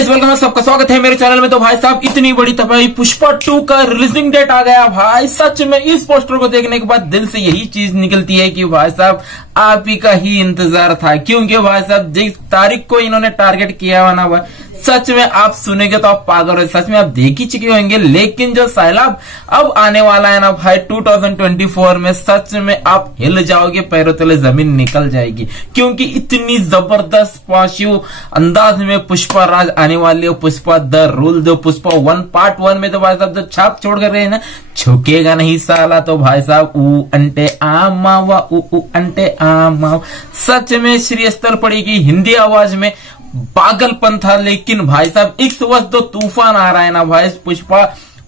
Welcome, सबका स्वागत है मेरे चैनल में। तो भाई साहब इतनी बड़ी तबाही, पुष्पा 2 का रिलीजिंग डेट आ गया भाई। सच में इस पोस्टर को देखने के बाद दिल से यही चीज निकलती है कि भाई साहब आप ही का ही इंतजार था, क्योंकि भाई साहब जिस तारीख को इन्होंने टारगेट किया हुआ ना भाई, सच में आप सुनेंगे तो आप पागल हो, सच में आप देख ही चुके होंगे। लेकिन जो सैलाब अब आने वाला है ना भाई 2024 में, सच में आप हिल जाओगे, पैरों तले जमीन निकल जाएगी, क्योंकि इतनी जबरदस्त पांचों अंदाज में पुष्पा राज आने वाली है। पुष्पा द रूल, जो पुष्पा 1 पार्ट 1 में तो भाई साहब जो छाप छोड़ कर रहे हैं ना, छुकेगा नहीं साला। तो भाई साहब ऊ अंटे आम मावा, ऊ अंटे आम मावा, सच में श्री स्तर पड़ेगी। हिंदी आवाज में पागलपन था, लेकिन भाई साहब इस वक्त जो तूफान आ रहा है ना भाई, पुष्पा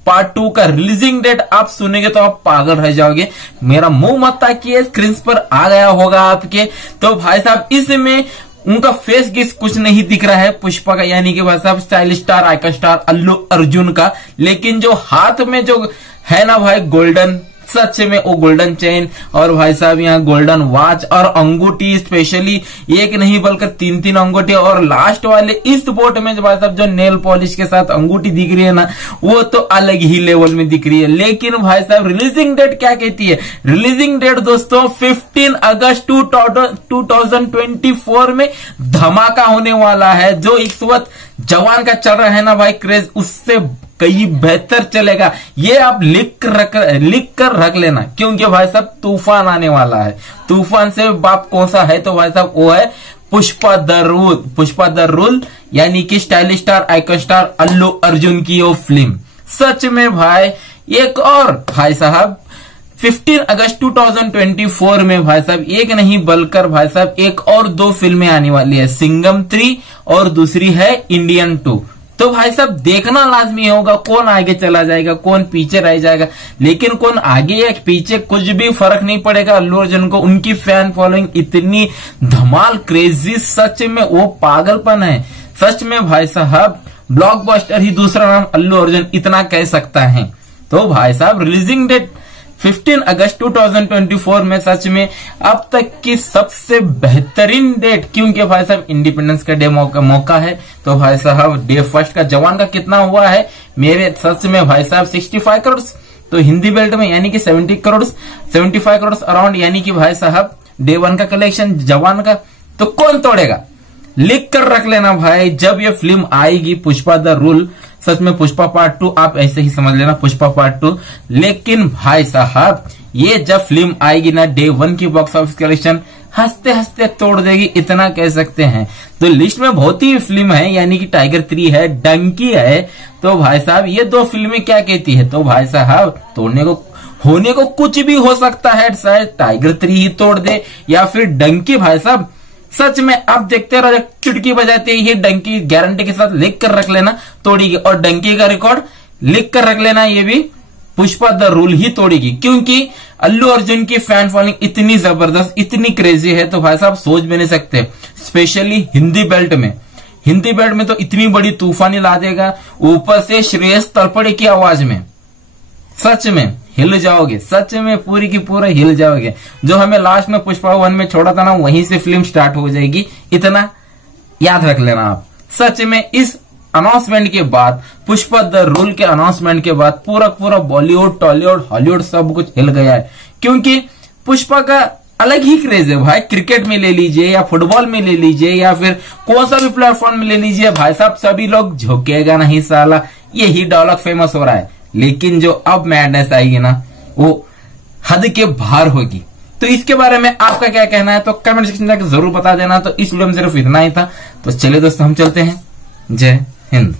पार्ट 2 का रिलीजिंग डेट आप सुनेंगे तो आप पागल रह जाओगे। मेरा मुंह मत ताकिए, स्क्रीन पर आ गया होगा आपके। तो भाई साहब इसमें उनका फेस गिस कुछ नहीं दिख रहा है पुष्पा का, यानी कि भाई साहब style star icon star Allu Arjun का, लेकिन जो हाथ में जो है ना भाई गोल्डन, सच में वो गोल्डन चेन और भाई साहब यहाँ गोल्डन वॉच और अंगूठी, स्पेशली एक नहीं बल्कि 3-3 अंगूठी, और लास्ट वाले इस बोट में जो भाई साहब जो नेल पॉलिश के साथ अंगूठी दिख रही है ना, वो तो अलग ही लेवल में दिख रही है। लेकिन भाई साहब रिलीजिंग डेट क्या कहती है? रिलीजिंग डेट दोस्तों 15 अगस्त 2024 में धमाका होने वाला है। जो इस वक्त जवान का चल रहा है ना भाई क्रेज, उससे कहीं बेहतर चलेगा। ये आप लिख कर रख लेना, क्योंकि भाई साहब तूफान आने वाला है। तूफान से बाप कौन सा है? तो भाई साहब वो है Pushpa the rule. Pushpa the rule यानी कि style star icon star Allu Arjun की वो फिल्म। सच में भाई एक और भाई साहब 15 अगस्त 2024 में भाई साहब एक नहीं बल्कि भाई साहब एक और 2 फिल्में आने वाली है, सिंघम 3 और दूसरी है इंडियन 2। तो भाई साहब देखना लाजमी होगा कौन आगे चला जाएगा, कौन पीछे रह जाएगा। लेकिन कौन आगे या पीछे कुछ भी फर्क नहीं पड़ेगा अल्लू अर्जुन को। उनकी फैन फॉलोइंग इतनी धमाल क्रेजी, सच में वो पागलपन है। सच में भाई साहब ब्लॉकबस्टर ही दूसरा नाम अल्लू अर्जुन, इतना कह सकता है। तो भाई साहब रिलीजिंग डेट 15 अगस्त 2024 में सच में अब तक की सबसे बेहतरीन डेट, क्योंकि भाई साहब इंडिपेंडेंस का डे मौका है। तो भाई साहब डे फर्स्ट का जवान का कितना हुआ है मेरे सच में भाई साहब 65 करोड़, तो हिंदी बेल्ट में यानी कि 70 करोड़ 75 करोड़ अराउंड, यानी कि भाई साहब डे 1 का कलेक्शन जवान का तो कौन तोड़ेगा? लिख कर रख लेना भाई, जब ये फिल्म आएगी पुष्पा द रूल, सच में पुष्पा पार्ट 2 आप ऐसे ही समझ लेना, पुष्पा पार्ट 2। लेकिन भाई साहब ये जब फिल्म आएगी ना, डे 1 की बॉक्स ऑफिस कलेक्शन हंसते हंसते तोड़ देगी, इतना कह सकते हैं। तो लिस्ट में बहुत ही फिल्म है, यानी कि टाइगर 3 है, डंकी है। तो भाई साहब ये 2 फिल्में क्या कहती है? तो भाई साहब तोड़ने को होने को कुछ भी हो सकता है, शायद टाइगर 3 ही तोड़ दे या फिर डंकी। भाई साहब सच में आप देखते रहो, चुटकी बजाते ही डंकी गारंटी के साथ लिख कर रख लेना तोड़ेगी, और डंकी का रिकॉर्ड लिख कर रख लेना, ये भी पुष्पा द रूल ही तोड़ेगी, क्योंकि अल्लू अर्जुन की फैन फॉलोइंग इतनी जबरदस्त, इतनी क्रेजी है। तो भाई साहब सोच भी नहीं सकते, स्पेशली हिंदी बेल्ट में। हिंदी बेल्ट में तो इतनी बड़ी तूफानी ला देगा, ऊपर से श्रेयस तलपड़े की आवाज में, सच में हिल जाओगे, सच में पूरी की पूरा हिल जाओगे। जो हमें लास्ट में पुष्पा 1 में छोड़ा था ना, वहीं से फिल्म स्टार्ट हो जाएगी, इतना याद रख लेना आप। सच में इस अनाउंसमेंट के बाद, पुष्पा द रूल के अनाउंसमेंट के बाद पूरा बॉलीवुड टॉलीवुड हॉलीवुड सब कुछ हिल गया है, क्योंकि पुष्पा का अलग ही क्रेज है भाई। क्रिकेट में ले लीजिए या फुटबॉल में ले लीजिए या फिर कौन सा भी प्लेटफॉर्म में ले लीजिए, भाई साहब सभी लोग झुकेगा नहीं साला, यही डायलॉग फेमस हो रहा है। लेकिन जो अब मैडनेस आएगी ना, वो हद के बाहर होगी। तो इसके बारे में आपका क्या कहना है तो कमेंट सेक्शन में जरूर बता देना। तो इस वीडियो में सिर्फ इतना ही था। तो चलिए दोस्तों हम चलते हैं। जय हिंद।